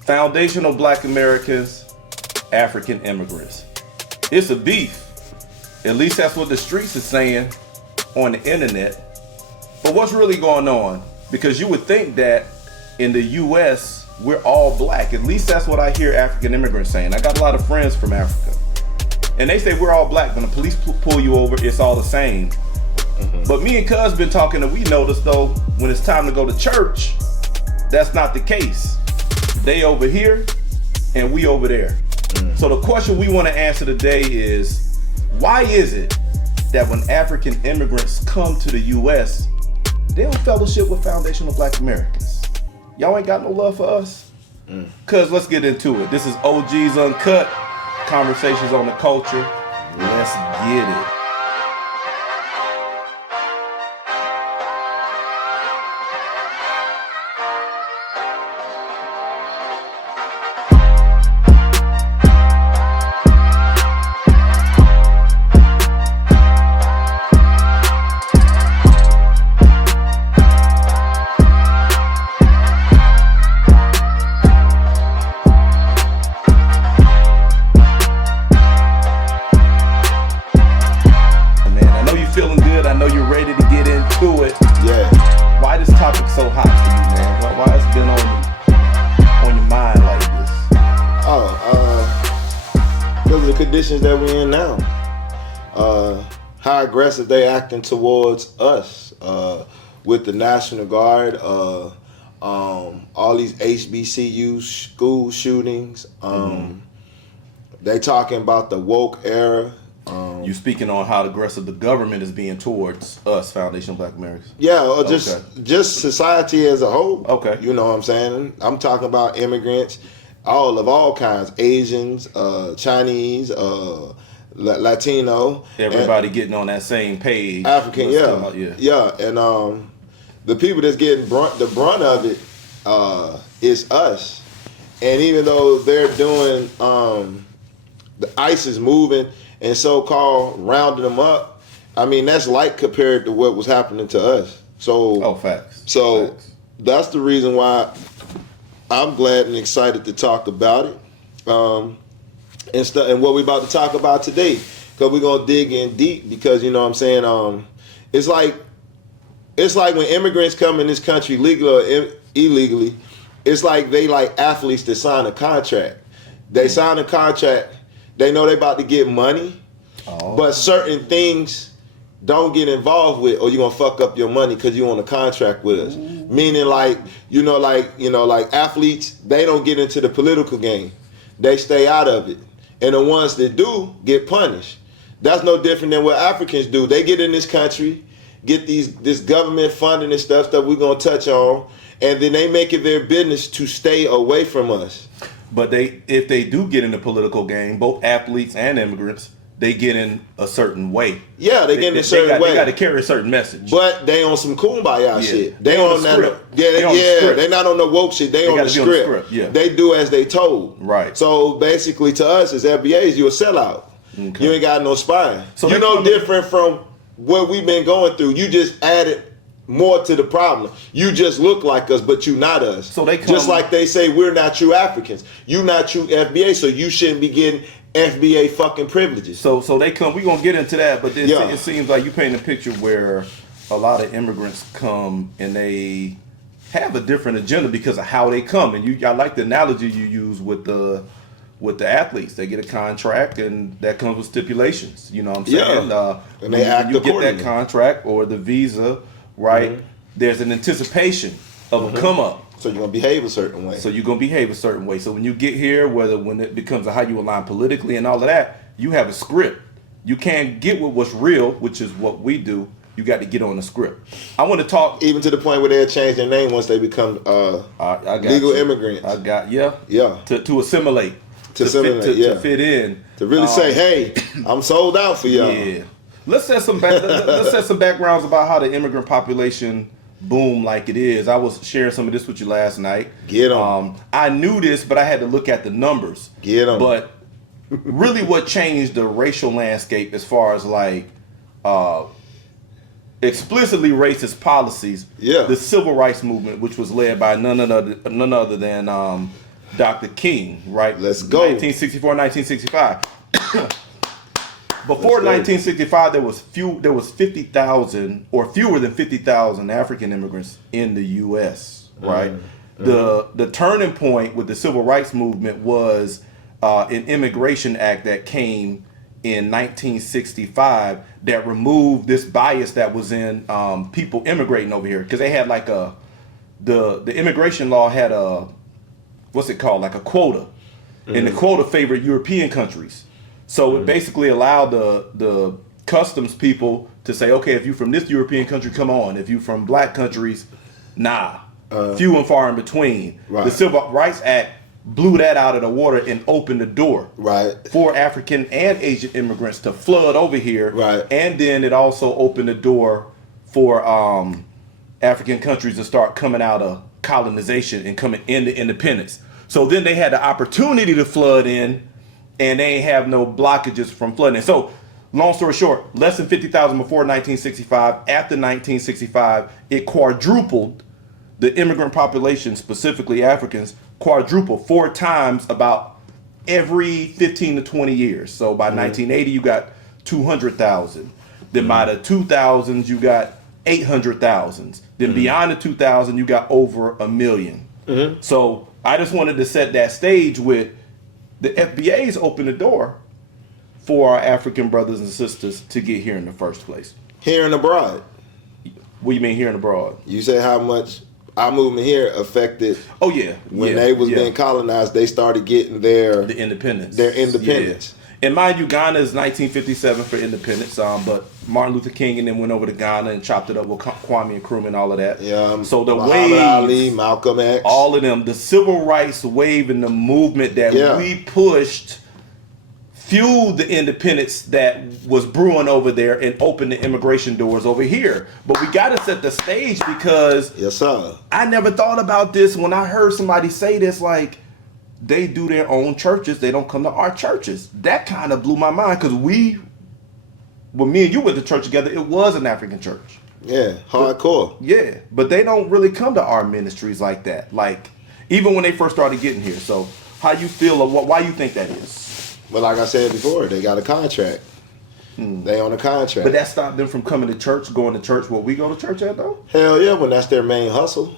Foundational Black Americans, African immigrants. It's a beef. At least that's what the streets is saying on the internet. But what's really going on? Because you would think that in the U.S., we're all black. At least that's what I hear African immigrants saying. I got a lot of friends from Africa. And they say we're all black. When the police pull you over, it's all the same. Mm-hmm. But me and Cuz been talking, and we noticed though, when it's time to go to church, that's not the case. They over here, and we over there. Mm. So the question we want to answer today is, why is it that when African immigrants come to the U.S., they don't fellowship with foundational Black Americans? Y'all ain't got no love for us? Cuz let's get into it. This is OGs Uncut, conversations on the culture. Let's get it. That we're in now, how aggressive they acting towards us with the National Guard, all these HBCU school shootings. They talking about the woke era. You speaking on how aggressive the government is being towards us, Foundational Black Americans? Yeah, or just society as a whole. Okay, you know what I'm saying? I'm talking about immigrants. All kinds, Asians, Chinese, Latino. Everybody getting on that same page. African, yeah. And the people that's getting the brunt of it is us. And even though they're doing, the ICE is moving and so-called rounding them up, I mean, that's light compared to what was happening to us. So, facts. So facts. That's the reason why I'm glad and excited to talk about it, and what we're about to talk about today, because we're gonna dig in deep. Because you know what I'm saying, it's like when immigrants come in this country legally or illegally, it's like they like athletes that sign a contract. They sign a contract, they know they about to get money, but certain things don't get involved with, or you're gonna fuck up your money because you on a contract with us. Meaning like athletes, they don't get into the political game. They stay out of it. And the ones that do get punished. That's no different than what Africans do. They get in this country, get this government funding and stuff that we're gonna touch on, and then they make it their business to stay away from us. But if they do get in the political game, both athletes and immigrants, they get in a certain way. Yeah, they get in a certain way. They got to carry a certain message. But they on some kumbaya shit. They on the script. They not on the woke shit. They on the script. Yeah. They do as they told. Right. So basically, to us as FBAs, you a sellout. Okay. You ain't got no spine. So you know different from what we've been going through. You just added more to the problem. You just look like us, but you not us. So they come, just like they say we're not true Africans. You not true FBA, so you shouldn't be getting FBA fucking privileges. So they come. We're gonna get into that, but it seems like you paint a picture where a lot of immigrants come and they have a different agenda because of how they come. And I like the analogy you use with the athletes. They get a contract and that comes with stipulations. You know what I'm saying? Yeah. And they act you accordingly. Get that contract or the visa, right? Mm-hmm. There's an anticipation of a come up. So you're gonna behave a certain way. So when you get here, when it becomes how you align politically and all of that, you have a script. You can't get with what's real, which is what we do. You got to get on the script. I want to talk even to the point where they'll change their name once they become legal immigrants. To assimilate. To fit in. To really say, hey, I'm sold out for y'all. Yeah. Let's set some backgrounds about how the immigrant population boom like it is. I was sharing some of this with you last night. Get on. I knew this, but I had to look at the numbers. Get on. But really what changed the racial landscape as far as like explicitly racist policies, the civil rights movement, which was led by none other than Dr. King, right? Let's go. 1964, 1965. Before 1965, there was 50,000 or fewer than 50,000 African immigrants in the U.S. Right. The turning point with the civil rights movement was an immigration act that came in 1965 that removed this bias that was in people immigrating over here, because they had like the immigration law had a, what's it called, like a quota, and the quota favored European countries. So it basically allowed the customs people to say, okay, if you're from this European country, come on. If you're from black countries, nah. Few and far in between. Right. The Civil Rights Act blew that out of the water and opened the door for African and Asian immigrants to flood over here. Right. And then it also opened the door for African countries to start coming out of colonization and coming into independence. So then they had the opportunity to flood in, and they ain't have no blockages from flooding. So long story short, less than 50,000 before 1965. After 1965, it quadrupled. The immigrant population, specifically Africans, quadrupled 4 times about every 15 to 20 years. So by 1980, you got 200,000. Then by the 2000s, you got 800,000. Then beyond the 2000, you got over 1 million. So I just wanted to set that stage with the FBA's opened the door for our African brothers and sisters to get here in the first place. Here and abroad. What do you mean here and abroad? You say how much our movement here affected. Oh yeah. When they was being colonized, they started getting the independence. Their independence. Yeah. And mind you, Ghana is 1957 for independence. But Martin Luther King and then went over to Ghana and chopped it up with Kwame Nkrumah and all of that. Yeah. So the Muhammad wave, Ali, Malcolm X, all of them, the civil rights wave and the movement that we pushed fueled the independence that was brewing over there and opened the immigration doors over here. But we got to set the stage, because yes, sir. I never thought about this when I heard somebody say this, like they do their own churches, they don't come to our churches. That kind of blew my mind, because when me and you went to church together, it was an African church. Yeah, hardcore. But they don't really come to our ministries like that. Like even when they first started getting here. So how you feel, or why you think that is? But like I said before, they got a contract. They on a contract. But that stopped them from coming to church, going to church where we go to church at, though? Hell yeah, when that's their main hustle.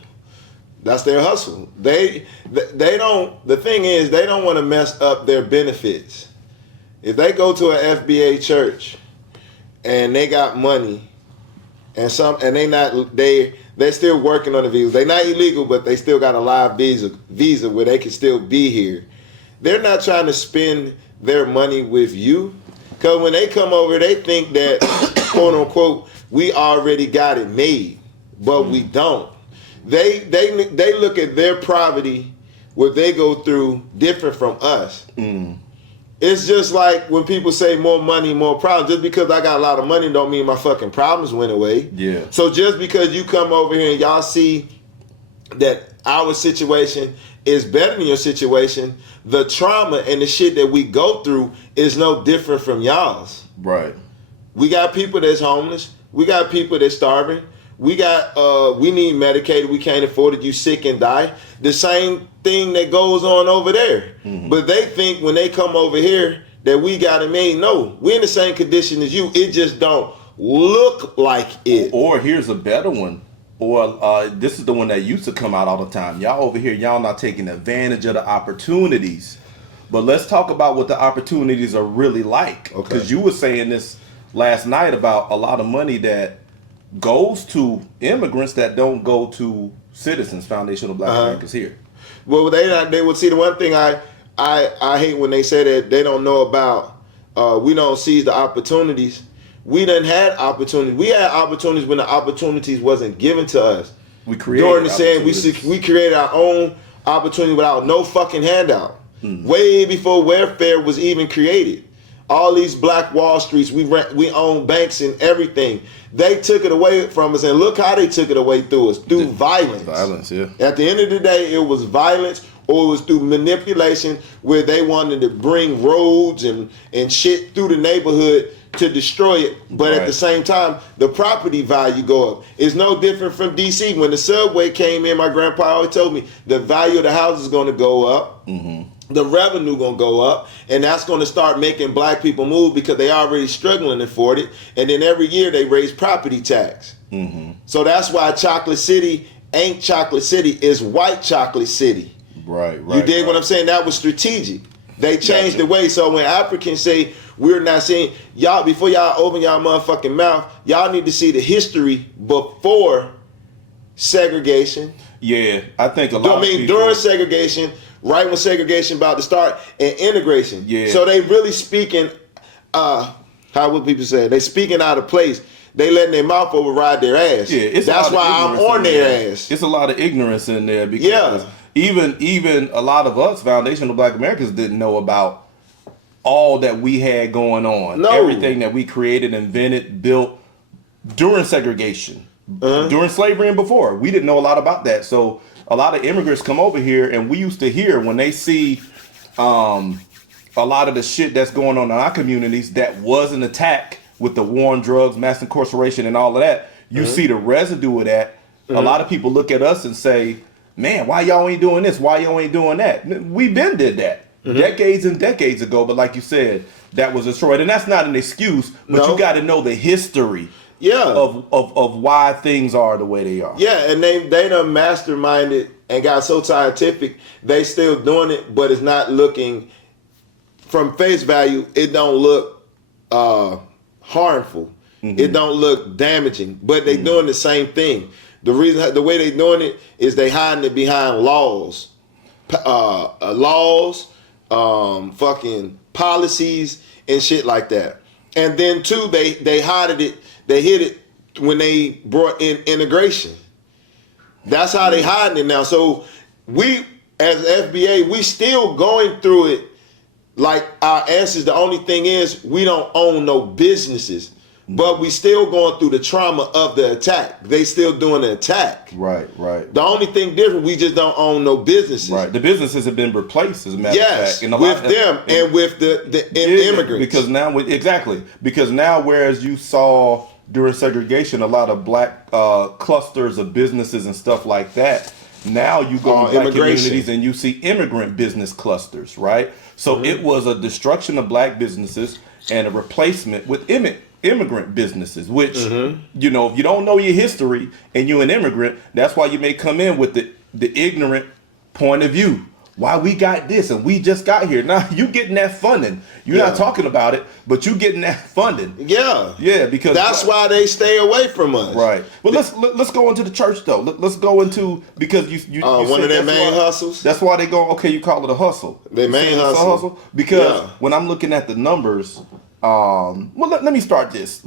That's their hustle. They don't, the thing is, they don't want to mess up their benefits. If they go to an FBA church and they got money and they're still working on the visa. They're not illegal, but they still got a live visa where they can still be here. They're not trying to spend their money with you, because when they come over, they think that quote unquote we already got it made, but we don't. They look at their poverty, what they go through, different from us. It's just like when people say more money, more problems. Just because I got a lot of money don't mean my fucking problems went away. Yeah. So just because you come over here and y'all see that our situation is better than your situation, the trauma and the shit that we go through is no different from y'all's. Right. We got people that's homeless. We got people that's starving. We got we need medicated. We can't afford it. You sick and die. The same thing that goes on over there. But they think when they come over here that we got it made. No, we're in the same condition as you. It just don't look like it. Or here's a better one. Or this is the one that used to come out all the time. Y'all over here, y'all not taking advantage of the opportunities. But let's talk about what the opportunities are really like. Because you were saying this last night about a lot of money that goes to immigrants that don't go to citizens, foundational Black Americans here. Well, they would see the one thing I hate when they say that they don't know about, we don't seize the opportunities. We done had opportunities. We had opportunities when the opportunities wasn't given to us. We created during the saying we created our own opportunity without no fucking handout. Way before welfare was even created. All these Black Wall Streets, we own banks and everything. They took it away from us, and look how they took it away through us, through violence. Violence, yeah. At the end of the day, it was violence or it was through manipulation where they wanted to bring roads and shit through the neighborhood to destroy it. But at the same time, the property value go up. It's no different from DC. When the subway came in, my grandpa always told me the value of the house is going to go up. The revenue gonna go up, and that's gonna start making black people move because they already struggling to afford it. And then every year they raise property tax. So that's why Chocolate City ain't Chocolate City, it's White Chocolate City. Right. You dig what I'm saying? That was strategic. They changed the way. So when Africans say we're not saying, y'all, before y'all open y'all motherfucking mouth, y'all need to see the history before segregation. Yeah, I think a lot of people... during segregation, right when segregation about to start, and integration. Yeah. So they really speaking, how would people say? They speaking out of place. They letting their mouth override their ass. Yeah, that's why I'm on their ass. It's a lot of ignorance in there because even a lot of us foundational Black Americans didn't know about all that we had going on. No. Everything that we created, invented, built during segregation, during slavery and before. We didn't know a lot about that. So a lot of immigrants come over here, and we used to hear when they see a lot of the shit that's going on in our communities that was an attack with the war on drugs, mass incarceration, and all of that. You see the residue of that. A lot of people look at us and say, man, why y'all ain't doing this? Why y'all ain't doing that? We been did that decades and decades ago. But like you said, that was destroyed. And that's not an excuse, but you got to know the history of why things are the way they are. Yeah, and they done masterminded and got so scientific, they still doing it, but it's not looking, from face value, it don't look harmful. It don't look damaging, but they doing the same thing. The way they doing it is they hiding it behind laws, fucking policies and shit like that. And then too, they hid it when they brought in integration. That's how they hiding it now. So we, as FBA, we still going through it like our answers. The only thing is we don't own no businesses. But we still going through the trauma of the attack. They still doing the attack. Right. The only thing different, we just don't own no businesses. Right. The businesses have been replaced, as a matter of fact. And with them and with the immigrants. Because now, whereas you saw during segregation a lot of black clusters of businesses and stuff like that, now you go to black communities and you see immigrant business clusters, right? So it was a destruction of black businesses and a replacement with immigrant businesses, which, you know, if you don't know your history and you're an immigrant, that's why you may come in with the ignorant point of view. Why we got this and we just got here. Now you getting that funding. You're not talking about it, but you getting that funding. Yeah, because that's why they stay away from us. Right. Well, let's go into the church though. Let's go into, because you one of their main hustles. That's why they go. Okay, you call it a hustle. Their main hustle. Because when I'm looking at the numbers. Well, let me start this.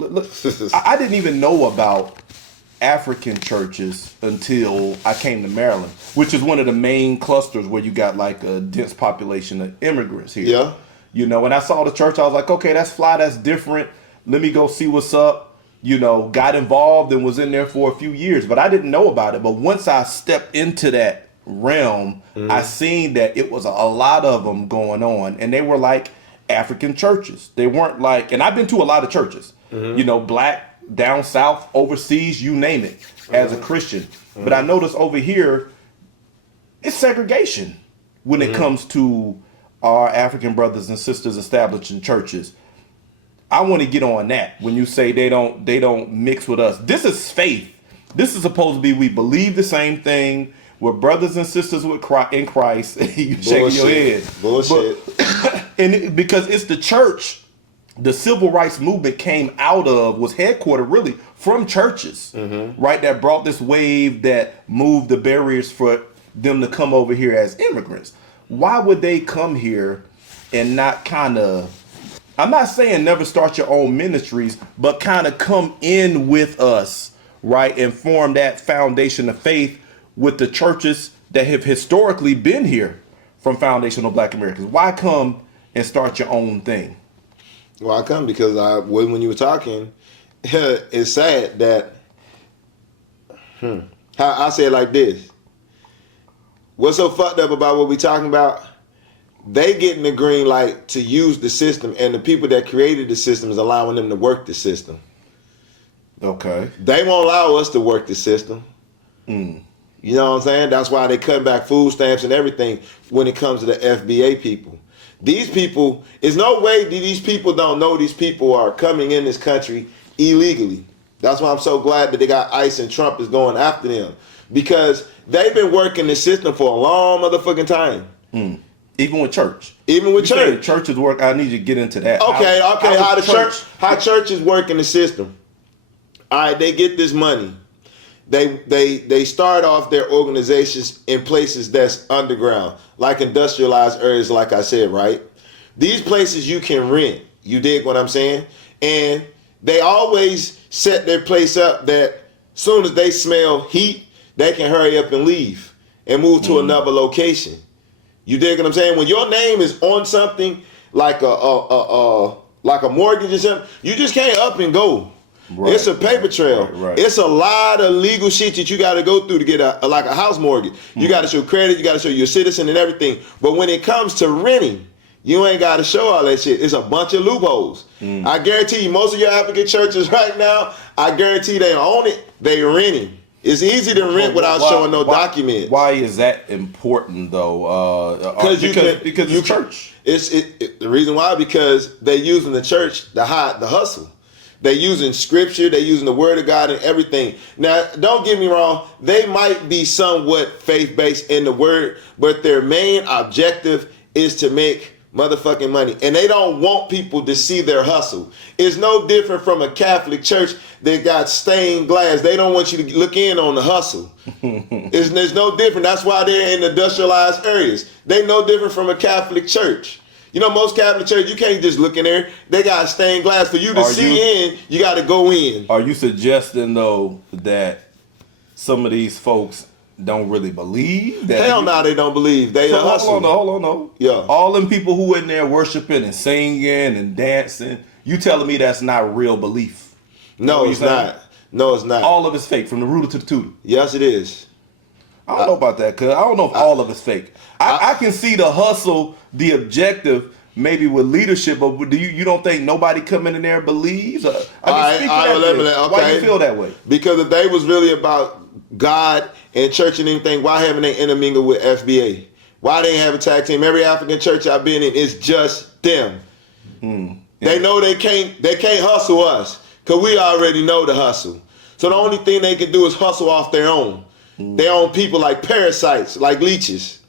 I didn't even know about African churches until I came to Maryland, which is one of the main clusters where you got like a dense population of immigrants here. Yeah. You know, when I saw the church, I was like, okay, that's fly, that's different. Let me go see what's up. You know, got involved and was in there for a few years, but I didn't know about it. But once I stepped into that realm, I seen that it was a lot of them going on, and they were like African churches. They weren't like, and I've been to a lot of churches, you know, black, down south, overseas, you name it, as a Christian. But I noticed over here, it's segregation when it comes to our African brothers and sisters established in churches. I want to get on that when you say they don't mix with us. This is faith. This is supposed to be, we believe the same thing. We're brothers and sisters in Christ. You shaking your head. Bullshit. And because it's the church, the civil rights movement came out of, was headquartered really from churches, right? That brought this wave that moved the barriers for them to come over here as immigrants. Why would they come here and not kind of, I'm not saying never start your own ministries, but kind of come in with us, right? And form that foundation of faith with the churches that have historically been here from foundational Black Americans. Why come and start your own thing? Well, I come because when you were talking, it's sad that, I say it like this. what's so fucked up about what we talking about? They getting the green light to use the system, and the people that created the system is allowing them to work the system. Okay. They won't allow us to work the system. Mm. You know what I'm saying? That's why they cut back food stamps and everything when it comes to the FBA people. These people, there's no way that these people don't know these people are coming in this country illegally. That's why I'm so glad that they got ICE and Trump is going after them. Because they've been working the system for a long motherfucking time. Mm. Even with church. Even with church. Churches work. I need you to get into that. Okay. How churches work in the system. All right, they get this money. They start off their organizations in places that's underground, like industrialized areas, like I said, right? These places you can rent. You dig what I'm saying? And they always set their place up that soon as they smell heat, they can hurry up and leave and move to another location. You dig what I'm saying? When your name is on something like a mortgage or something, you just can't up and go. Right, it's a paper trail. Right. It's a lot of legal shit that you got to go through to get a house mortgage. You got to show credit. You got to show you're a citizen and everything. But when it comes to renting, you ain't got to show all that shit. It's a bunch of loopholes. I guarantee you, most of your African churches right now, I guarantee they own it. They renting. It's easy to rent without showing no documents. Why is that important though? Because it's church. The reason why, because they're using the church to hide the hustle. They're using scripture, they're using the word of God and everything. Now, don't get me wrong, they might be somewhat faith-based in the word, but their main objective is to make motherfucking money. And they don't want people to see their hustle. It's no different from a Catholic church that got stained glass. They don't want you to look in on the hustle. There's no different. That's why they're in industrialized areas. They no different from a Catholic church. You know, most Catholic church, you can't just look in there. They got stained glass. For you to see in, you got to go in. Are you suggesting, though, that some of these folks don't really believe that? Hell no, they don't believe. They hustle. Hold on, no. Yeah. All them people who in there worshiping and singing and dancing, you telling me that's not real belief? No, it's not. No, it's not. All of it's fake, from the rooter to the tutor. Yes, it is. I don't know about that, cuz I don't know if all of it's fake. I can see the hustle, the objective, maybe with leadership, but do you don't think nobody coming in there believes? Why do you feel that way? Because if they was really about God and church and anything, why haven't they intermingled with FBA? Why they ain't have a tag team? Every African church I've been in is just them. Yeah. They know they can't hustle us, because we already know the hustle. So the only thing they can do is hustle off their own. Their own people, like parasites, like leeches.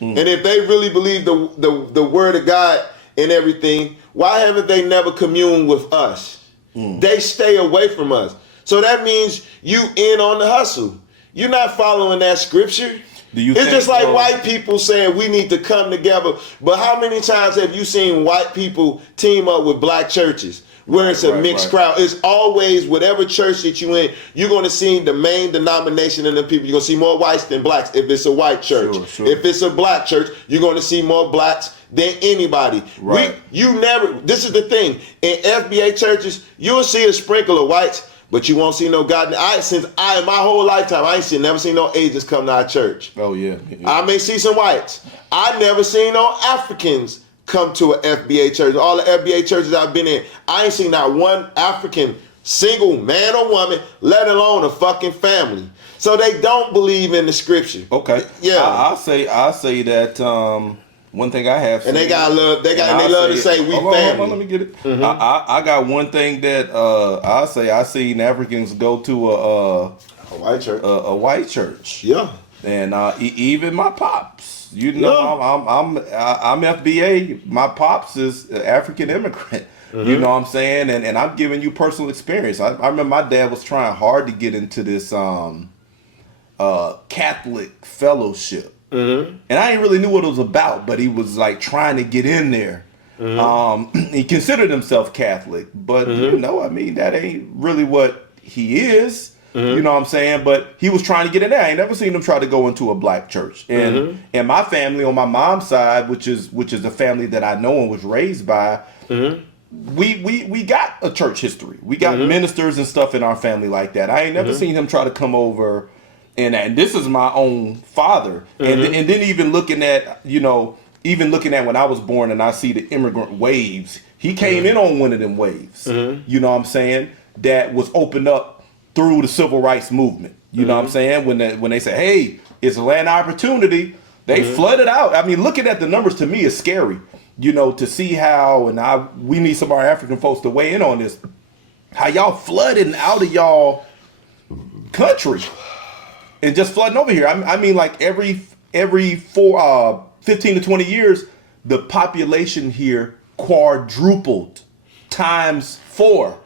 And if they really believe the word of God and everything, why haven't they never communed with us? They stay away from us. So that means you in on the hustle. You're not following that scripture. It's just like white people saying we need to come together. But how many times have you seen white people team up with black churches where it's a mixed crowd? It's always whatever church that you in, you're going to see the main denomination of the people. You're going to see more whites than blacks if it's a white church. Sure. If it's a black church, you're going to see more blacks than anybody. Right. This is the thing. In FBA churches, you'll see a sprinkle of whites, but you won't see no God. My whole lifetime, I ain't never seen no Asians come to our church. Oh, yeah. I may see some whites. I never seen no Africans come to an FBA church. All the FBA churches I've been in, I ain't seen not one African single man or woman, let alone a fucking family. So they don't believe in the scripture. Okay. Yeah. I'll say that one thing I have seen, and they love to say we family. Hold on, let me get it. I got one thing that I seen Africans go to a white church. A white church. Yeah. And even my pops, I'm FBA. My pops is African immigrant. You know what I'm saying? And I'm giving you personal experience. I remember my dad was trying hard to get into this Catholic fellowship. And I didn't really knew what it was about, but he was like trying to get in there. He considered himself Catholic, but that ain't really what he is. You know what I'm saying? But he was trying to get in there. I ain't never seen him try to go into a black church. And my family on my mom's side, which is the family that I know and was raised by, we got a church history. We got ministers and stuff in our family like that. I ain't never seen him try to come over and this is my own father, and then even looking at when I was born and I see the immigrant waves, he came in on one of them waves. You know what I'm saying? That was opened up through the civil rights movement. You know what I'm saying? When they say, hey, it's a land opportunity, they flooded out. I mean, looking at the numbers to me is scary. You know, to see how, and we need some of our African folks to weigh in on this, how y'all flooding out of y'all country and just flooding over here. I mean, like every 15 to 20 years, the population here quadrupled times 4.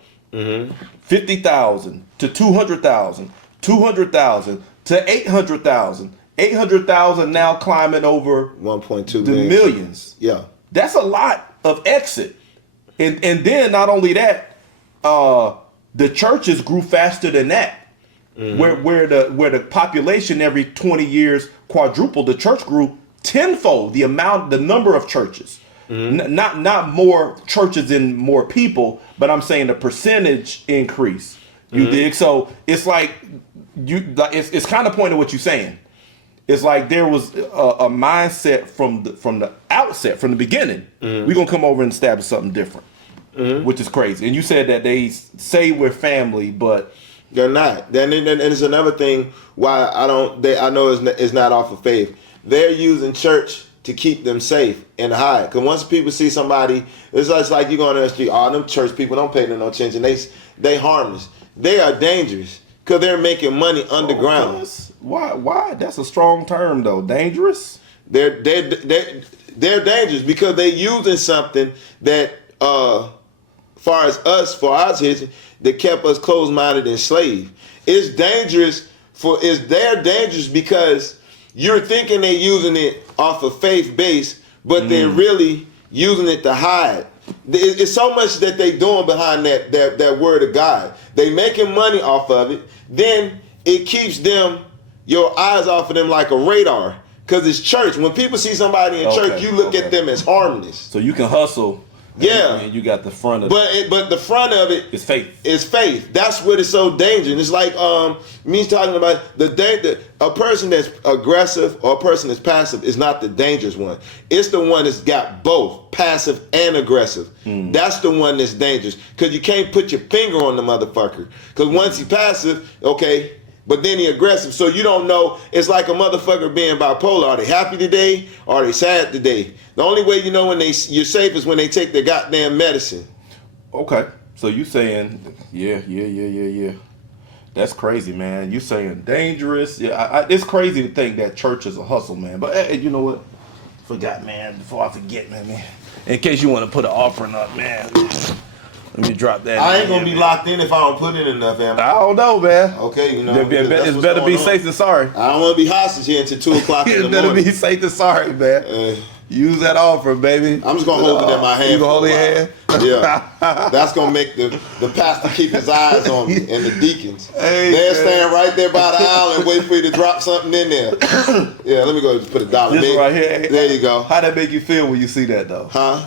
50,000 to 200,000, 200,000 to 800,000, 800,000 now climbing over 1.2 the millions. Yeah. That's a lot of exit. And then not only that, the churches grew faster than that. Where the population every 20 years quadrupled, the church grew tenfold the number of churches. Not more churches and more people, but I'm saying the percentage increase. You dig? So it's like it's kind of pointing what you're saying. It's like there was a mindset from the outset, from the beginning. We're gonna come over and establish something different, which is crazy. And you said that they say we're family, but they're not. Then and it's another thing why I know it's not off of faith. They're using church to keep them safe and hide. Because once people see somebody, it's just like you go on the street, them church people don't pay them no attention. They harmless. They are dangerous because they're making money underground. Why? That's a strong term though. Dangerous? They're dangerous because they're using something that for our history, that kept us closed-minded and enslaved. It's dangerous they're dangerous because you're thinking they're using it off of faith base, but they're really using it to hide. It's so much that they doing behind that word of God. They making money off of it. Then it keeps your eyes off of them like a radar. Because it's church. When people see somebody in church, you look at them as harmless. So you can hustle. Yeah. And you got the front of it. But the front of it is faith. It's faith. That's what is so dangerous. It's like me talking about a person that's aggressive or a person that's passive is not the dangerous one. It's the one that's got both passive and aggressive. That's the one that's dangerous because you can't put your finger on the motherfucker. Because once he's passive, okay, but then he aggressive, so you don't know. It's like a motherfucker being bipolar. Are they happy today or are they sad today? The only way you know when you're safe is when they take their goddamn medicine. Okay, so you saying, yeah. That's crazy, man. You saying dangerous. Yeah, it's crazy to think that church is a hustle, man. But hey, you know what? Forgot, man. Before I forget, man. In case you want to put an offering up, man. Let me drop that. I ain't gonna be locked in if I don't put in enough, man. I don't know, man. Okay, you know. It's better be safe than sorry. I don't want to be hostage here until 2 o'clock in the morning. It's better be safe than sorry, man. Use that offer, baby. I'm just gonna hold it in my hand. You gonna hold it in your hand? Yeah. That's gonna make the pastor keep his eyes on me and the deacons. They'll stand right there by the aisle and wait for you to drop something in there. Yeah, let me go put $1. This right here. There you go. How that make you feel when you see that though? Huh?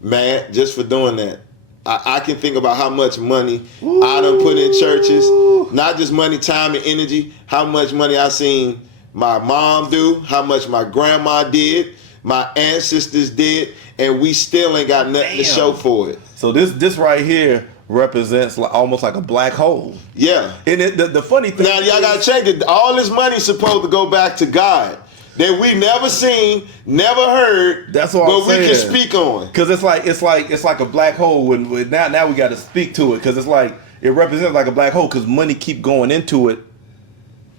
Man, just for doing that. I can think about how much money I done put in churches. Not just money, time, and energy. How much money I seen my mom do. How much my grandma did. My ancestors did. And we still ain't got nothing to show for it. So this right here represents almost like a black hole. Yeah. And the funny thing now, y'all got to check it. All this money's supposed to go back to God. That we never seen, never heard. That's what I'm saying. But we can speak on. Because it's like a black hole. When now we got to speak to it. Because it's like it represents like a black hole. Because money keep going into it,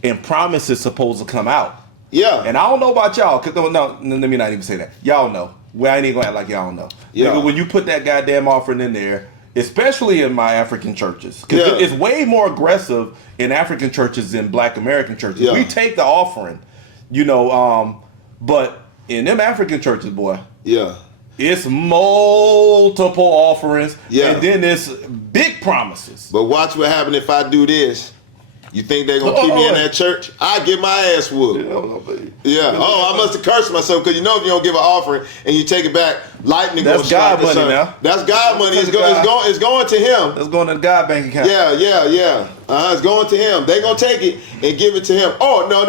and promise is supposed to come out. Yeah. And I don't know about y'all. Cause no, let me not even say that. Y'all know. Well, I ain't even gonna act like y'all know. Yeah. Nigga, when you put that goddamn offering in there, especially in my African churches, because it's way more aggressive in African churches than Black American churches. Yeah. We take the offering. You know, but in them African churches, boy, it's multiple offerings, and then it's big promises. But watch what happens if I do this. You think they're gonna keep me in that church? I get my ass whooped. Yeah. Oh, I must have cursed myself because you know if you don't give an offering and you take it back, lightning goes strike the sun. Now. That's God money. It's going to him. It's going to the God bank account. Yeah. It's going to him. They gonna take it and give it to him. Oh no.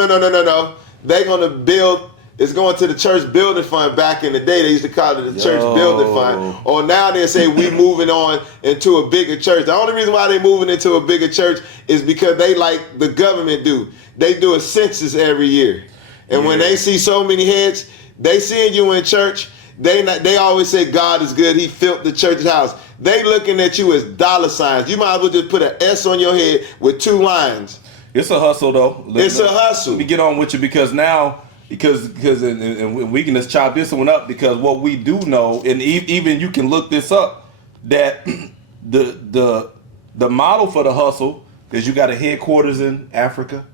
They gonna build. It's going to the church building fund. Back in the day, they used to call it the church building fund. Or now they say we moving on into a bigger church. The only reason why they moving into a bigger church is because they like the government do. They do a census every year. And when they see so many heads, they seeing you in church, they always say God is good. He filled the church's house. They looking at you as dollar signs. You might as well just put an S on your head with 2 lines. It's a hustle, though. It's a hustle. Let me get on with you because we can just chop this one up because what we do know, and even you can look this up, that the model for the hustle is you got a headquarters in Africa,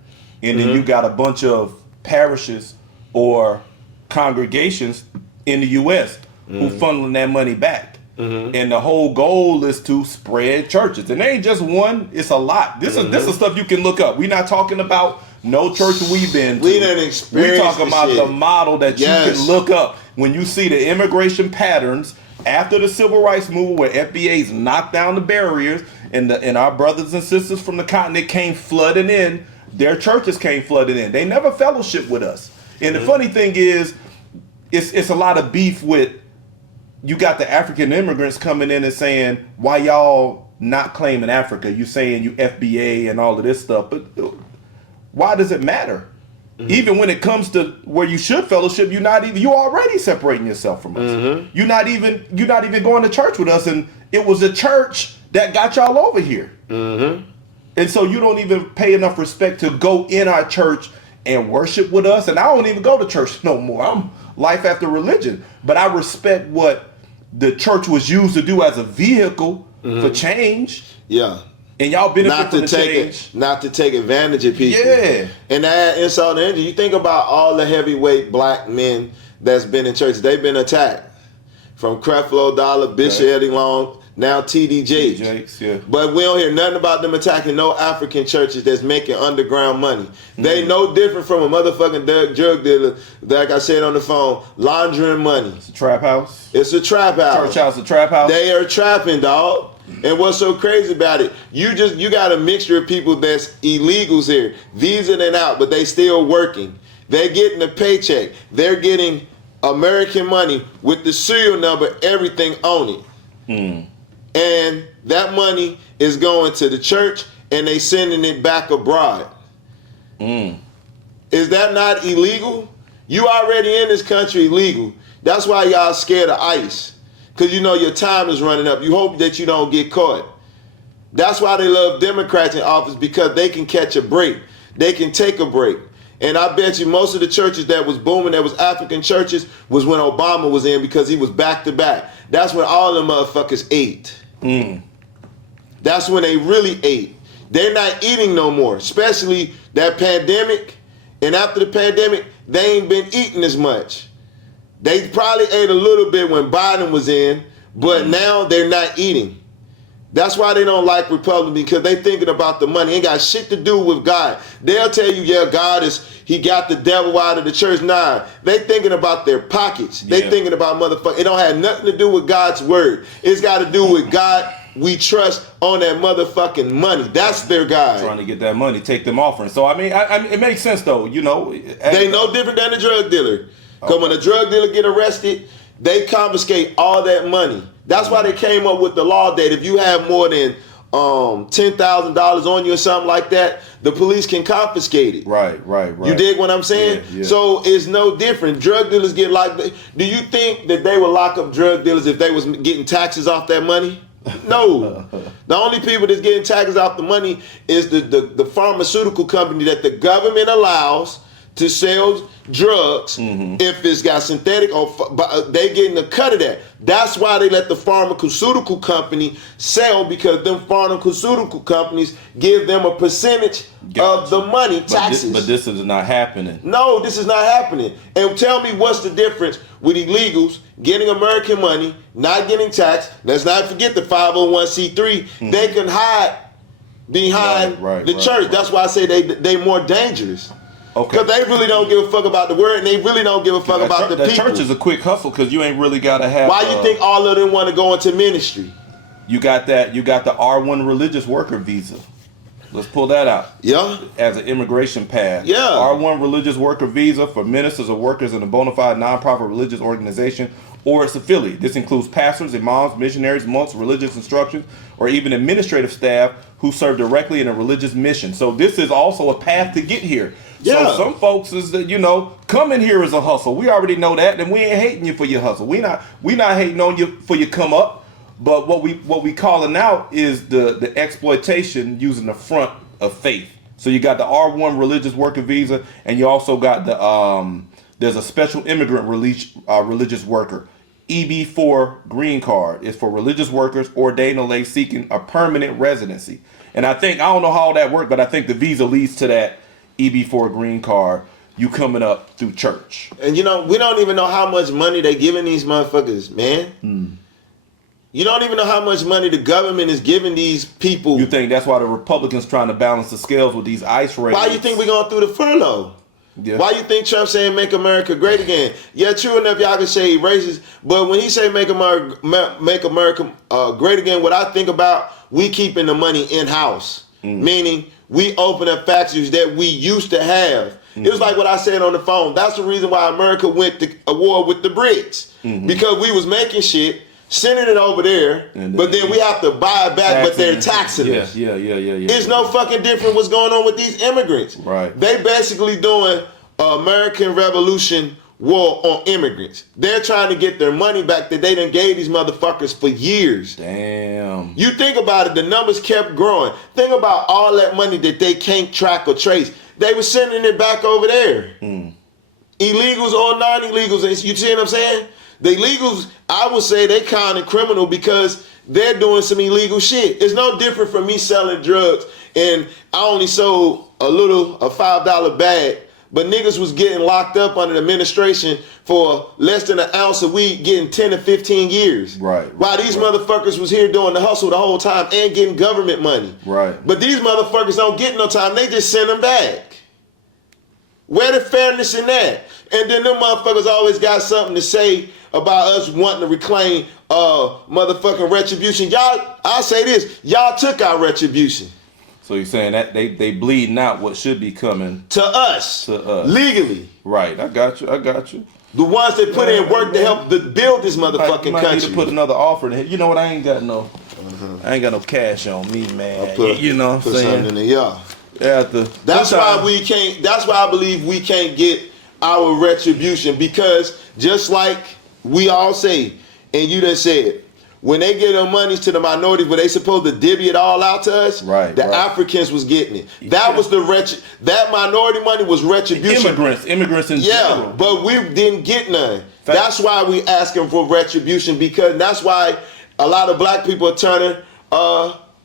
and then you got a bunch of parishes or congregations in the U.S. who funneling that money back. And the whole goal is to spread churches. And it ain't just one, it's a lot. This is stuff you can look up. We're not talking about no church we've been to. We didn't experience. We're talking about the model that you can look up. When you see the immigration patterns after the civil rights movement where FBA's knocked down the barriers and our brothers and sisters from the continent came flooding in, their churches came flooding in. They never fellowship with us. And the funny thing is, it's a lot of beef with, you got the African immigrants coming in and saying, why y'all not claiming Africa? You saying you FBA and all of this stuff, but why does it matter? Even when it comes to where you should fellowship, you already separating yourself from us. You're not even going to church with us, and it was a church that got y'all over here. And so you don't even pay enough respect to go in our church and worship with us. And I don't even go to church no more. I'm life after religion, but I respect what the church was used to do as a vehicle for change. Yeah. And y'all benefit from the change. Not to take advantage of people. Yeah. And that insult and injury. You think about all the heavyweight black men that's been in church. They've been attacked. From Creflo Dollar, Bishop Eddie Long, now TD Jakes. But we don't hear nothing about them attacking no African churches that's making underground money. They no different from a motherfucking drug dealer, like I said on the phone, laundering money. It's a trap house. It's a trap house. Church house, a trap house. They are trapping, dog. And what's so crazy about it, you got a mixture of people that's illegals here, visa and out, but they still working. They're getting a paycheck. They're getting American money with the serial number, everything on it. And that money is going to the church and they sending it back abroad. Is that not illegal? You already in this country illegal. That's why y'all scared of ICE. Because you know your time is running up. You hope that you don't get caught. That's why they love Democrats in office, because they can catch a break. They can take a break. And I bet you most of the churches that was booming, that was African churches, was when Obama was in, because he was back to back. That's when all them motherfuckers ate. That's when they really ate. They're not eating no more, especially that pandemic. And after the pandemic, they ain't been eating as much. They probably ate a little bit when Biden was in, but now they're not eating. That's why they don't like Republicans, because they thinking about the money. Ain't got shit to do with God. They'll tell you, yeah, God he got the devil out of the church. Nah, they thinking about their pockets. They thinking about motherfucker. It don't have nothing to do with God's word. It's got to do with God we trust on that motherfucking money. That's their God. Trying to get that money, take them offering. So I mean, it makes sense though. You know, they no different than a drug dealer. Because when a drug dealer get arrested, they confiscate all that money. That's why they came up with the law that if you have more than $10,000 on you or something like that, the police can confiscate it. Right. You dig what I'm saying? Yeah. So it's no different. Drug dealers get locked. Do you think that they would lock up drug dealers if they was getting taxes off that money? No. The only people that's getting taxes off the money is the pharmaceutical company that the government allows to sell drugs. If it's got synthetic, or they getting a cut of that. That's why they let the pharmaceutical company sell, because them pharmaceutical companies give them a percentage of the money, taxes. But this is not happening. No, this is not happening. And tell me what's the difference with illegals getting American money, not getting taxed. Let's not forget the 501c3. They can hide behind the church. That's why I say they more dangerous. Okay. Because they really don't give a fuck about the word, and they really don't give a fuck about the people. Church is a quick hustle because you ain't really got to have. Why you think all of them want to go into ministry? You got that. You got the R1 religious worker visa. Let's pull that out. Yeah. As an immigration path. Yeah. R1 religious worker visa for ministers or workers in a bona fide nonprofit religious organization or its affiliate. This includes pastors, imams, missionaries, monks, religious instructors, or even administrative staff who serve directly in a religious mission. So this is also a path to get here. Yeah. So some folks is that, coming here is a hustle. We already know that, and we ain't hating you for your hustle. We not hating on you for your come up. But what we calling out is the exploitation using the front of faith. So you got the R1 religious worker visa, and you also got the there's a special immigrant religious worker. EB4 green card is for religious workers ordained or lay seeking a permanent residency. And I don't know how all that worked, but I think the visa leads to that EB4 green card. You coming up through church. And we don't even know how much money they giving these motherfuckers, man. You don't even know how much money the government is giving these people. You think that's why the Republicans trying to balance the scales with these ICE raids? Why you think we going through the furlough? Yeah. Why you think Trump saying make America great again? Yeah, true enough, y'all can say he racist, but when he say make America great again, what I think about, we keeping the money in-house. Meaning we open up factories that we used to have. It was like what I said on the phone. That's the reason why America went to a war with the Brits. Because we was making shit, sending it over there, but then we have to buy it back, but they're taxing us. Yeah. It's no fucking different what's going on with these immigrants. Right. They basically doing American Revolution war on immigrants. They're trying to get their money back that they done gave these motherfuckers for years. Damn. You think about it, the numbers kept growing. Think about all that money that they can't track or trace. They were sending it back over there. Illegals or non-illegals, you see what I'm saying? The illegals, I would say they kind of criminal because they're doing some illegal shit. It's no different from me selling drugs and I only sold a $5 bag, but niggas was getting locked up under the administration for less than an ounce of weed, getting 10 to 15 years. Right. While these motherfuckers was here doing the hustle the whole time and getting government money. Right. But these motherfuckers don't get no time. They just send them back. Where the fairness in that? And then them motherfuckers always got something to say about us wanting to reclaim motherfucking retribution. Y'all, I'll say this, y'all took our retribution. So you're saying that they bleeding out what should be coming to us legally. Right, I got you. The ones that put in work to help build this motherfucking you might country. Need to put another offer in. You know what? I ain't got no cash on me, man. You know what I'm saying? Something in the yard. That's why I believe we can't get our retribution, because just like we all say, and you done said, when they get their monies to the minorities, where they supposed to divvy it all out to us, the Africans was getting it. That was that minority money was retribution. Immigrants in general. Yeah, but we didn't get none. That's why we asking for retribution, because that's why a lot of black people are turning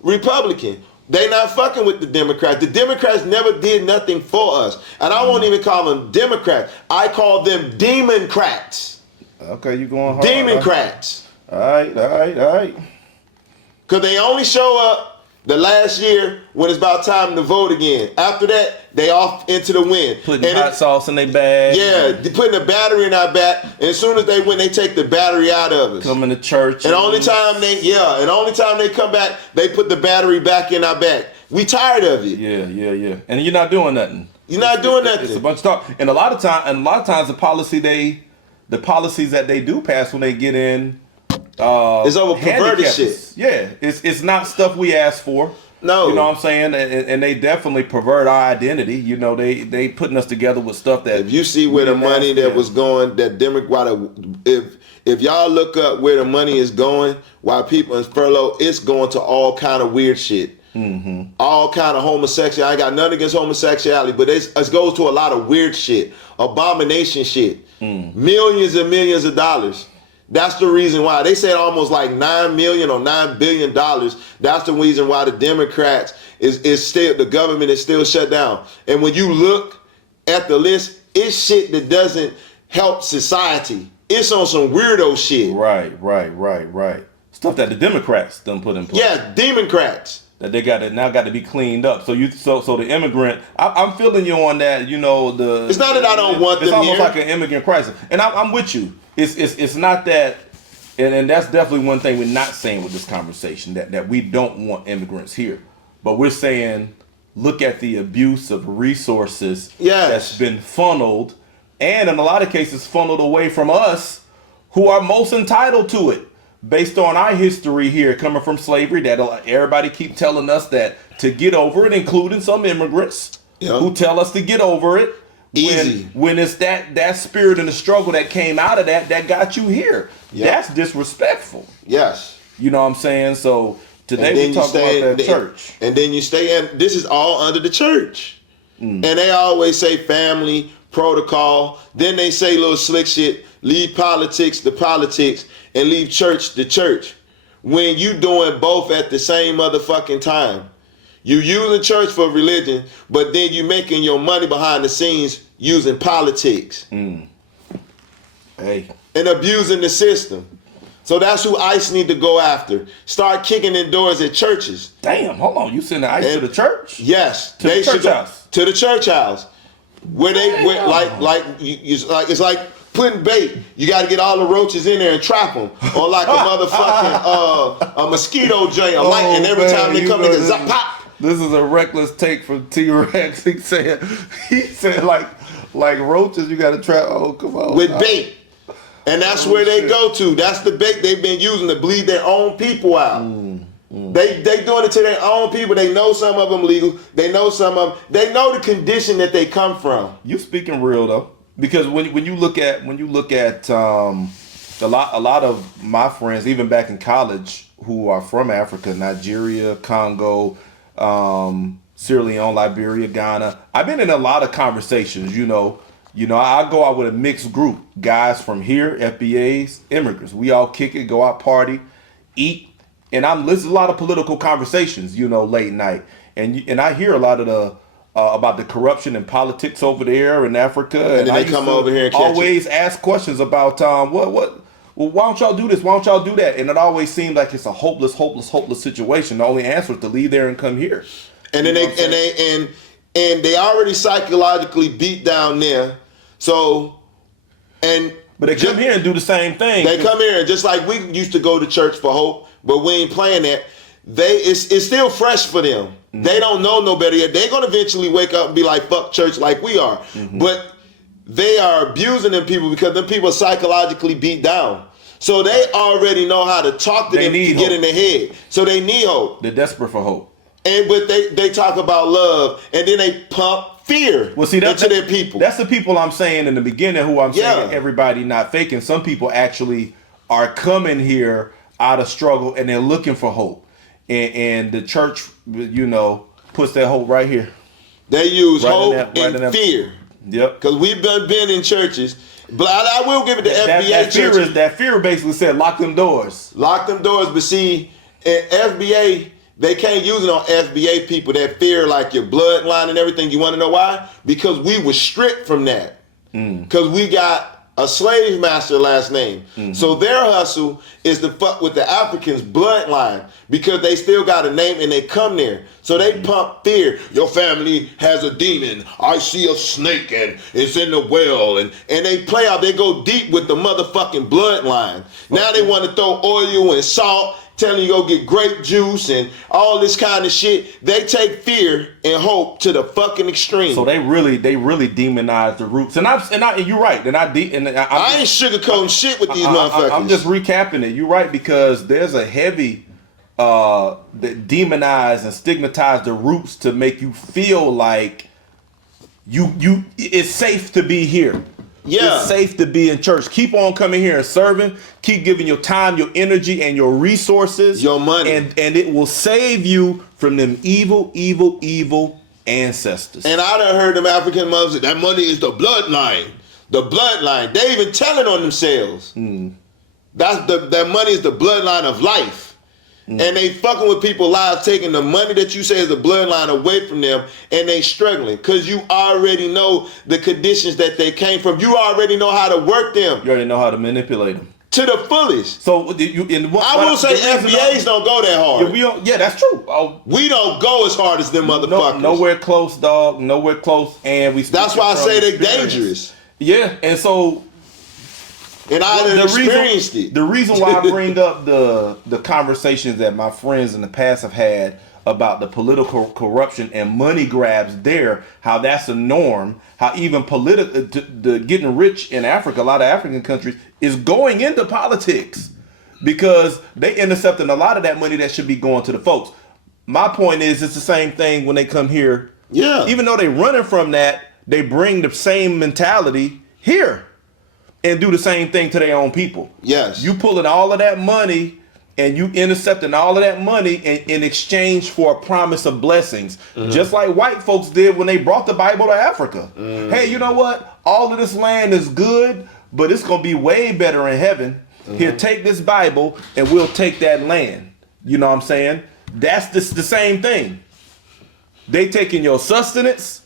Republican. They not fucking with the Democrats. The Democrats never did nothing for us. And I won't even call them Democrats. I call them Democrats. Okay, you going hard. Democrats. All right. Because they only show up the last year when it's about time to vote again. After that, they off into the wind. Putting hot sauce in their bag. Yeah, putting the battery in our back. And as soon as they win, they take the battery out of us. Coming to church. And only time they come back, they put the battery back in our back. We tired of it. Yeah. And you're not doing nothing. You're not doing nothing. It's a bunch of talk. And a lot of times the policies that they do pass when they get in, it's over perverted shit. Yeah, it's not stuff we asked for. No, you know what I'm saying, and they definitely pervert our identity. You know, they putting us together with stuff that. If you see where the money that was going, if y'all look up where the money is going, while people in furlough, it's going to all kind of weird shit. All kind of homosexuality. I ain't got nothing against homosexuality, but it goes to a lot of weird shit, abomination shit, millions and millions of dollars. That's the reason why they said almost like $9 million or $9 billion. That's the reason why the Democrats the government is still shut down. And when you look at the list, it's shit that doesn't help society. It's on some weirdo shit. Right. Stuff that the Democrats done put in place. Yeah, Democrats. that they got to be cleaned up. So the immigrant, I'm feeling you on that. You know, it's not that I don't want them. It's almost here. like an immigrant crisis, and I'm with you. It's not that, and that's definitely one thing we're not saying with this conversation, that we don't want immigrants here, but we're saying look at the abuse of resources that's been funneled, and in a lot of cases funneled away from us, who are most entitled to it. Based on our history here, coming from slavery, that everybody keep telling us that to get over it, including some immigrants who tell us to get over it. Easy. When it's that spirit and the struggle that came out of that got you here. Yep. That's disrespectful. Yes. You know what I'm saying? So today we talk about that church. And then you stay in, this is all under the church. And they always say family, protocol. Then they say little slick shit, leave politics to politics and leave church to church. When you doing both at the same motherfucking time. You using church for religion, but then you making your money behind the scenes using politics. Hey. And abusing the system. So that's who ICE need to go after. Start kicking in doors at churches. Damn, hold on. You sending ICE to the church? Yes. To the church house. To the church house. Where it's like putting bait. You got to get all the roaches in there and trap them. Or like a motherfucking a mosquito joint, a light, and every time they come in, it's zap, pop. This is a reckless take from T-Rex. He said like roaches you got to trap. Oh, come on. With bait. And that's where they go to. That's the bait they've been using to bleed their own people out. They doing it to their own people. They know some of them legal. They know some of them. They know the condition that they come from. You speaking real though, because when you look at a lot of my friends, even back in college, who are from Africa, Nigeria, Congo, Sierra Leone, Liberia, Ghana. I've been in a lot of conversations. You know, I go out with a mixed group, guys from here, FBAs, immigrants. We all kick it, go out, party, eat. And I'm listening to a lot of political conversations, late night, and I hear a lot of the about the corruption and politics over there in Africa. And then they come over here and always ask questions about what. Well, why don't y'all do this? Why don't y'all do that? And it always seems like it's a hopeless situation. The only answer is to leave there and come here. And then they already psychologically beat down there. So but they come here and do the same thing. They come here and just like we used to go to church for hope. But we ain't playing that. It's still fresh for them. They don't know no better yet. They're gonna eventually wake up and be like, fuck church like we are. But they are abusing them people because them people are psychologically beat down. So they already know how to talk to them to get in their head. So they need hope. They're desperate for hope. But they talk about love and then they pump fear into their people. That's the people I'm saying in the beginning who I'm saying everybody not faking. Some people actually are coming here out of struggle and they're looking for hope, and the church puts that hope right here. They use hope and fear. Yep. Because we've been in churches, but I will give it to FBA churches. That fear basically said lock them doors. Lock them doors, but see, at FBA they can't use it on FBA people that fear like your bloodline and everything. You want to know why? Because we were stripped from that. Because we got a slave master last name. So their hustle is to fuck with the Africans' bloodline because they still got a name and they come there. So they pump fear. Your family has a demon. I see a snake and it's in the well. And they play out. They go deep with the motherfucking bloodline. Now they want to throw oil and salt, telling you go get grape juice and all this kind of shit. They take fear and hope to the fucking extreme. So they really demonize the roots. And you're right. And I ain't sugarcoating shit with these motherfuckers. I'm just recapping it. You're right, because there's a heavy that demonize and stigmatize the roots to make you feel like it's safe to be here. Yeah. It's safe to be in church. Keep on coming here and serving. Keep giving your time, your energy, and your resources. Your money. And it will save you from them evil ancestors. And I done heard them African mothers say, that money is the bloodline. The bloodline. They even tell it on themselves. That money is the bloodline of life. And they fucking with people's lives, taking the money that you say is the bloodline away from them, and they struggling because you already know the conditions that they came from. You already know how to work them. You already know how to manipulate them. to the fullest. So I will say FBAs don't go that hard. Yeah, that's true. We don't go as hard as them motherfuckers. Nowhere close, dog. Nowhere close. And that's why I say they're dangerous. Yeah, and so. And I experienced it. The reason why I bring up the conversations that my friends in the past have had about the political corruption and money grabs there, how that's a norm, how even the getting rich in Africa, a lot of African countries, is going into politics because they intercepting a lot of that money that should be going to the folks. My point is, it's the same thing when they come here. Yeah. Even though they're running from that, they bring the same mentality here and do the same thing to their own people. Yes. You pulling all of that money and you intercepting all of that money in exchange for a promise of blessings. Just like white folks did when they brought the Bible to Africa. Hey, you know what? All of this land is good, but it's going to be way better in heaven. Here, take this Bible and we'll take that land. You know what I'm saying? That's the same thing. They taking your sustenance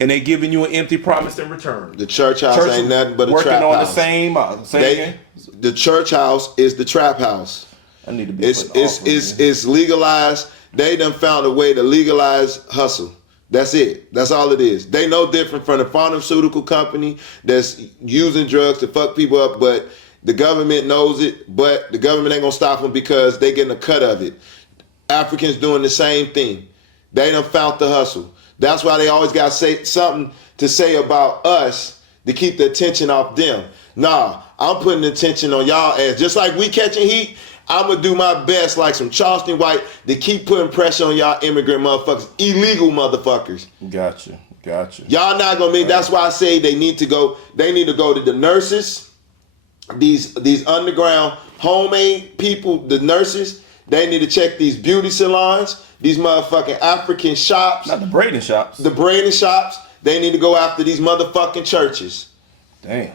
and they giving you an empty promise in return. The church house ain't nothing but a trap house. Working on the same. The church house is the trap house. I need to be. It's legalized. They done found a way to legalize hustle. That's it. That's all it is. They no different from the pharmaceutical company that's using drugs to fuck people up, but the government knows it. But the government ain't gonna stop them because they getting a cut of it. Africans doing the same thing. They done found the hustle. That's why they always got to say something to say about us to keep the attention off them. Nah, I'm putting attention on y'all ass. Just like we catching heat, I'm going to do my best like some Charleston White to keep putting pressure on y'all immigrant motherfuckers, illegal motherfuckers. Gotcha. Y'all not going to make, that's why I say they need to go to the nurses, these underground homemade people, the nurses. They need to check these beauty salons, these motherfucking African shops. Not the braiding shops. The braiding shops. They need to go after these motherfucking churches. Damn.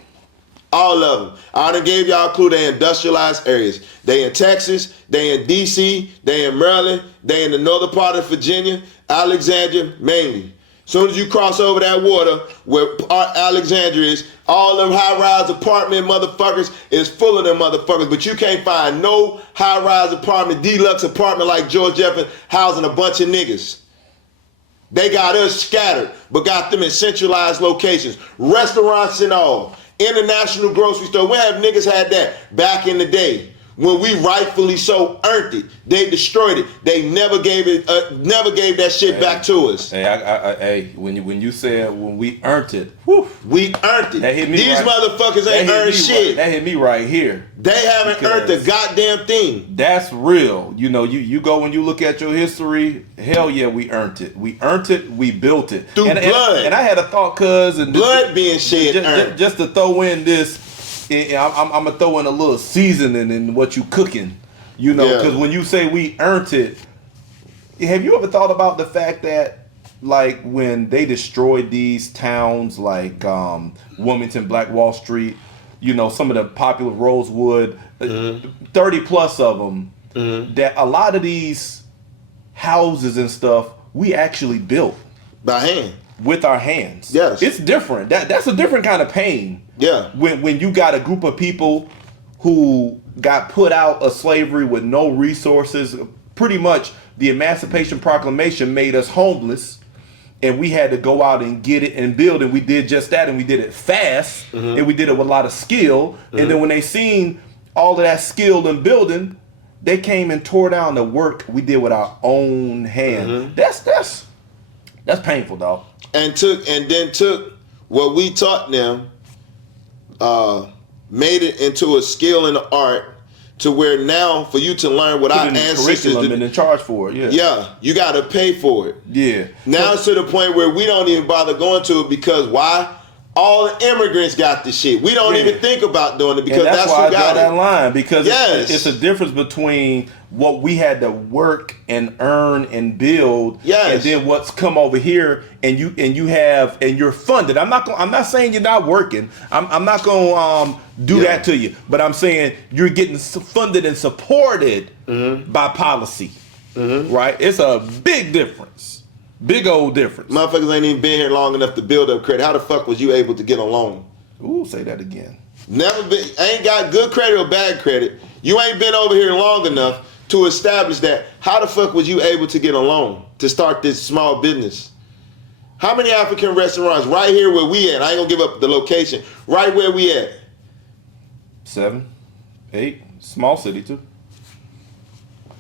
All of them. I done gave y'all a clue. They industrialized areas. They in Texas. They in D.C. They in Maryland. They in the northern part of Virginia. Alexandria, mainly. Soon as you cross over that water where Alexandria is, all them high-rise apartment motherfuckers is full of them motherfuckers. But you can't find no high-rise apartment, deluxe apartment like George Jefferson housing a bunch of niggas. They got us scattered, but got them in centralized locations. Restaurants and all. International grocery store. We have niggas had that back in the day. When we rightfully so earned it, they destroyed it. They never gave that shit back to us. Hey, when you said when we earned it, whew, we earned it. That hit me These right. motherfuckers ain't earned shit. That hit me right here. They haven't earned a goddamn thing. That's real. You know, you go when you look at your history. Hell yeah, we earned it. We earned it. We built it through blood. And I had a thought, cuz, and blood being shed. Just to throw in this. I'm gonna throw in a little seasoning in what you cooking, you know, because when you say we earned it, have you ever thought about the fact that, like, when they destroyed these towns like Wilmington, Black Wall Street, you know, some of the popular Rosewood, 30 plus of them, that a lot of these houses and stuff we actually built by hand. With our hands. Yes. It's different. That's a different kind of pain. Yeah. When you got a group of people who got put out of slavery with no resources, pretty much the Emancipation Proclamation made us homeless, and we had to go out and get it and build, and we did just that, and we did it fast, and we did it with a lot of skill, and then when they seen all of that skill in building, they came and tore down the work we did with our own hand. That's painful, dog. And then took what we taught them, made it into a skill and an art to where now for you to learn what our ancestors did, and in charge for it. Yeah, you got to pay for it. Yeah. Now it's to the point where we don't even bother going to it because why? All the immigrants got the shit. We don't even think about doing it because that's why who got I draw that line, because it's a difference between what we had to work and earn and build, and then what's come over here and you're funded. I'm not saying you're not working. I'm not gonna do that to you, but I'm saying you're getting funded and supported by policy, right? It's a big difference. Big old difference. Motherfuckers ain't even been here long enough to build up credit. How the fuck was you able to get a loan? Ooh, say that again. never been, ain't got good credit or bad credit. You ain't been over here long enough to establish that. How the fuck was you able to get a loan to start this small business? How many African restaurants right here where we at? I ain't gonna give up the location. Right where we at? 7, 8, small city too.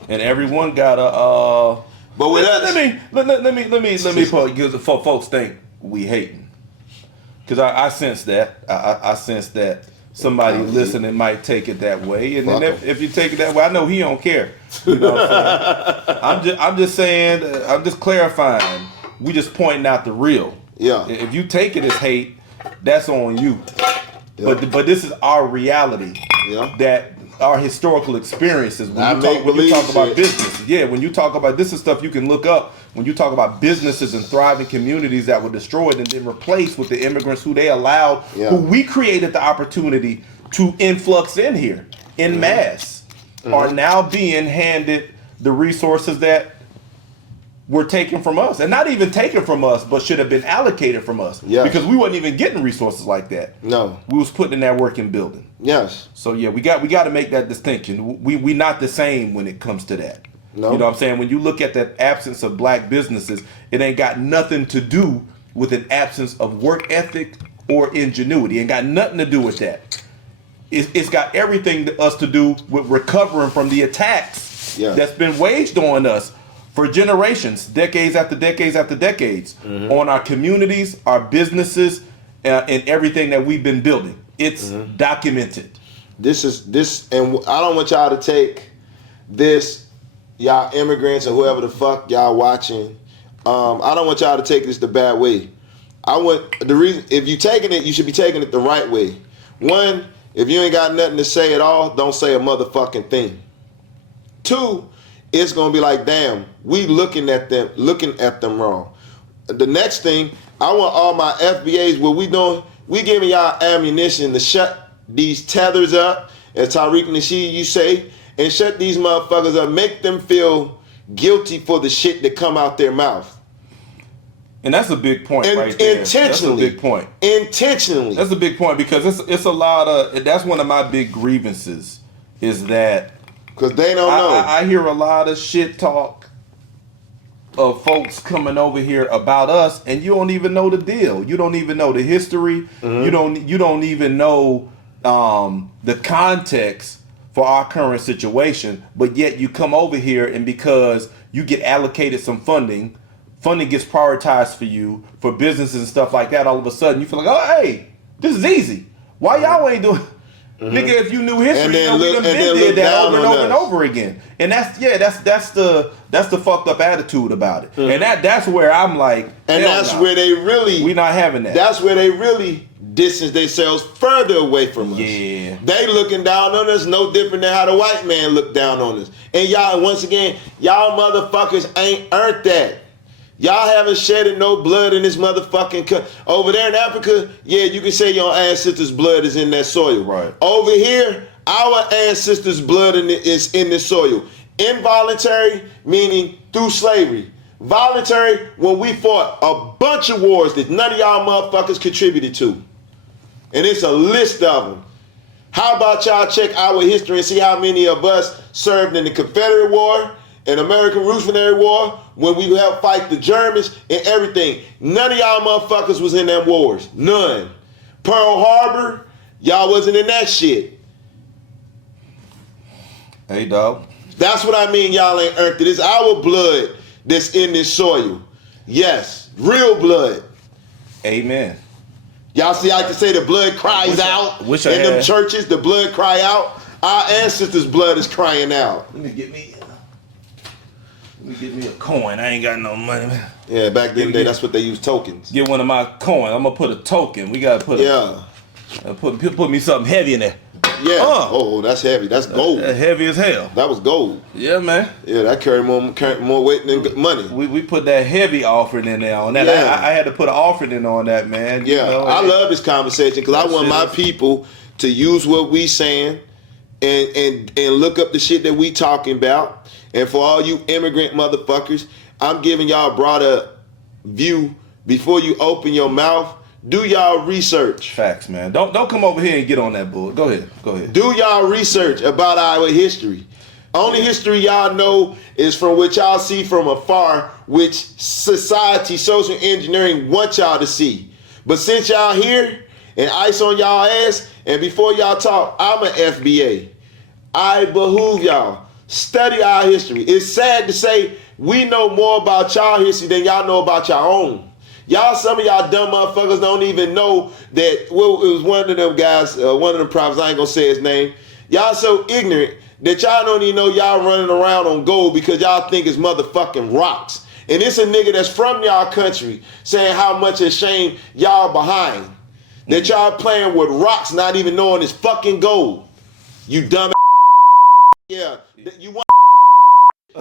And everyone got a. But with us, let me put, because folks think we hating. Because I sense that I sense that somebody listening might take it that way, and then if you take it that way, I know he don't care. You know what I'm saying? I'm just saying, I'm just clarifying. We just pointing out the real. Yeah. If you take it as hate, that's on you. Yeah. But this is our reality. Yeah. That our historical experiences. When you talk about business, when you talk about this is stuff you can look up. When you talk about businesses and thriving communities that were destroyed and then replaced with the immigrants who they allowed, who we created the opportunity to influx in here in mass, are now being handed the resources that were taken from us, and not even taken from us, but should have been allocated from us. Yes. Because we wasn't even getting resources like that. No, we was putting in that work and building. Yes. So we got to make that distinction. We not the same when it comes to that. No. You know what I'm saying? When you look at that absence of black businesses, it ain't got nothing to do with an absence of work ethic or ingenuity. It ain't got nothing to do with that. It's got everything to do with recovering from the attacks that's been waged on us for generations, decades after decades after decades, on our communities, our businesses, and everything that we've been building. It's documented. This, and I don't want y'all to take this, y'all immigrants or whoever the fuck y'all watching. I don't want y'all to take this the bad way. If you taking it, you should be taking it the right way. One, if you ain't got nothing to say at all, don't say a motherfucking thing. Two, it's gonna be like, damn, we looking at them wrong. The next thing, I want all my FBAs, what we doing, we giving y'all ammunition to shut these tethers up, as Tariq Nasheed you say, and shut these motherfuckers up, make them feel guilty for the shit that come out their mouth. And that's a big point right there. Intentionally. That's a big point. Intentionally. That's a big point because it's a lot of, that's one of my big grievances is that because they don't know. I hear a lot of shit talk of folks coming over here about us, and you don't even know the deal. You don't even know the history. You don't even know the context for our current situation. But yet you come over here, and because you get allocated some funding gets prioritized for you for businesses and stuff like that. All of a sudden, you feel like, oh, hey, this is easy. Why y'all ain't doing? Nigga, if you knew history, you know we done did that over and over and over again. And that's the fucked up attitude about it. And that's where I'm like, and that's where they really, we not having that. That's where they really distance themselves further away from us. Yeah, they looking down on us no different than how the white man looked down on us. And y'all, once again, y'all motherfuckers ain't earned that. Y'all haven't shedded no blood in this motherfucking over there in Africa, you can say your ancestors' blood is in that soil. Right. Over here, our ancestors' blood is in this soil. Involuntary, meaning through slavery. Voluntary, when we fought a bunch of wars that none of y'all motherfuckers contributed to. And it's a list of them. How about y'all check our history and see how many of us served in the Confederate War, and American Revolutionary War, when we helped fight the Germans and everything. None of y'all motherfuckers was in them wars. None. Pearl Harbor, y'all wasn't in that shit. Hey, dog. That's what I mean, y'all ain't earned it. It's our blood that's in this soil. Yes, real blood. Amen. Y'all see, I can say the blood cries out. In them churches, the blood cry out. Our ancestors' blood is crying out. Let me get me a coin. I ain't got no money, man. Yeah, back then that's what they use, tokens. Get one of my coins. I'm gonna put a token. We gotta put put me something heavy in there. Yeah. Oh, that's heavy. That's gold. Heavy as hell. That was gold. Yeah, man. Yeah, that carried more weight than money. We put that heavy offering in there on that. Yeah. I had to put an offering in on that, man. Yeah, you know, I love this conversation because I want my people to use what we saying and look up the shit that we talking about. And for all you immigrant motherfuckers, I'm giving y'all a broader view. Before you open your mouth, Do y'all research. Facts, man. Don't come over here and get on that bull. Go ahead. Do y'all research about our history. Only history y'all know is from what y'all see from afar, which society, social engineering want y'all to see. But since y'all here and ice on y'all ass, and before y'all talk, I'm an FBA. I behoove y'all. Study our history. It's sad to say we know more about y'all history than y'all know about your own. Y'all, some of y'all dumb motherfuckers don't even know that, well, it was one of them guys, one of them prophets, I ain't gonna say his name. Y'all so ignorant that y'all don't even know y'all running around on gold because y'all think it's motherfucking rocks. And it's a nigga that's from y'all country saying how much of shame y'all behind. That y'all playing with rocks not even knowing it's fucking gold. You dumb Yeah. You want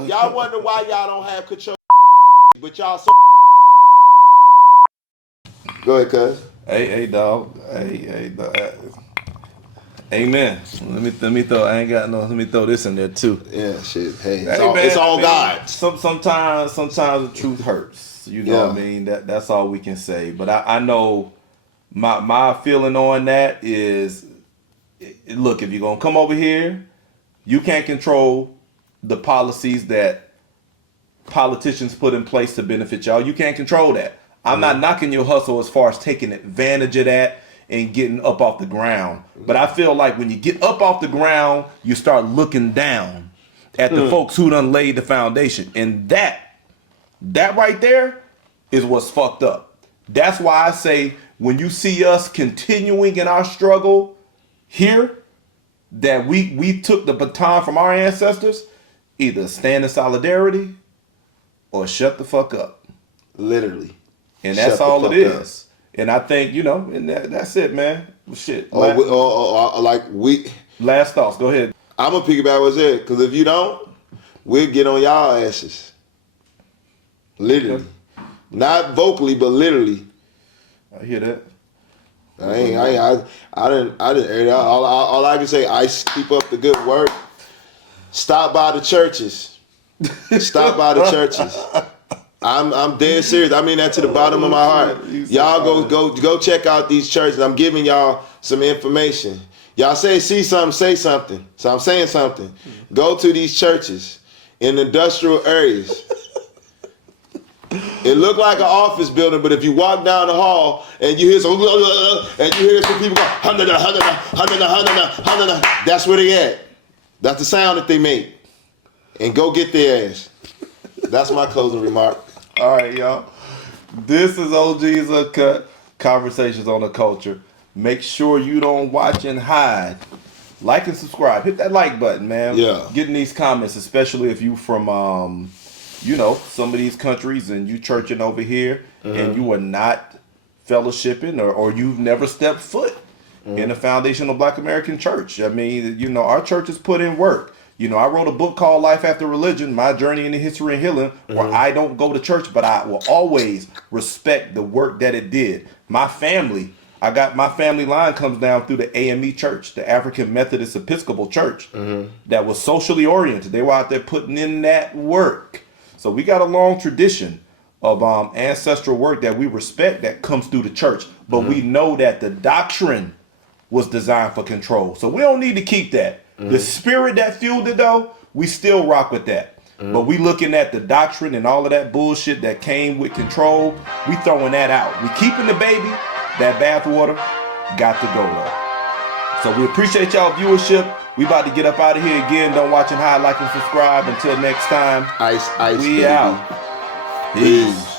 y'all wonder why y'all don't have control, but y'all so Go ahead, cuz. Hey, dog. Hey, dog. Amen. Let me throw. Let me throw this in there too. Yeah, shit. Hey, Man, it's all God. Sometimes the truth hurts. You know what I mean? That's all we can say. But I know my feeling on that is, look, if you're gonna come over here, you can't control the policies that politicians put in place to benefit y'all. You can't control that. I'm not knocking your hustle as far as taking advantage of that and getting up off the ground. But I feel like when you get up off the ground, you start looking down at the folks who done laid the foundation. And that right there is what's fucked up. That's why I say when you see us continuing in our struggle here, that we took the baton from our ancestors, either stand in solidarity or shut the fuck up. Literally. And that's all it is. And I think, and that's it, man. Shit. Last thoughts. Go ahead. I'm going to piggyback what's it. Because if you don't, we'll get on y'all asses. Literally. Okay. Not vocally, but literally. I hear that. I didn't air that. All I can say, I keep up the good work. Stop by the churches. Stop by the churches. I'm dead serious. I mean that to the bottom of my heart. Y'all go check out these churches. I'm giving y'all some information. Y'all see something, say something. So I'm saying something. Go to these churches in industrial areas. It looked like an office building, but if you walk down the hall and you hear some people go, that's where they at. That's the sound that they make. And go get their ass. That's my closing remark. All right, y'all. This is OGs Uncut, Conversations on the Culture. Make sure you don't watch and hide. Like and subscribe. Hit that like button, man. Yeah. Getting these comments, especially if you from, some of these countries and you churching over here and you are not fellowshipping or you've never stepped foot in a foundational Black American church. I mean, our church has put in work. I wrote a book called Life After Religion, My Journey into History and Healing, where I don't go to church, but I will always respect the work that it did. My family line comes down through the AME Church, the African Methodist Episcopal Church, that was socially oriented. They were out there putting in that work. So we got a long tradition of ancestral work that we respect that comes through the church, but we know that the doctrine was designed for control. So we don't need to keep that. The spirit that fueled it, though, we still rock with that. But we looking at the doctrine and all of that bullshit that came with control. We throwing that out. We keeping the baby. That bathwater got to go, though. So we appreciate y'all viewership. We about to get up out of here again. Don't watch and hide, like, and subscribe. Until next time, ice, we baby. out. Peace.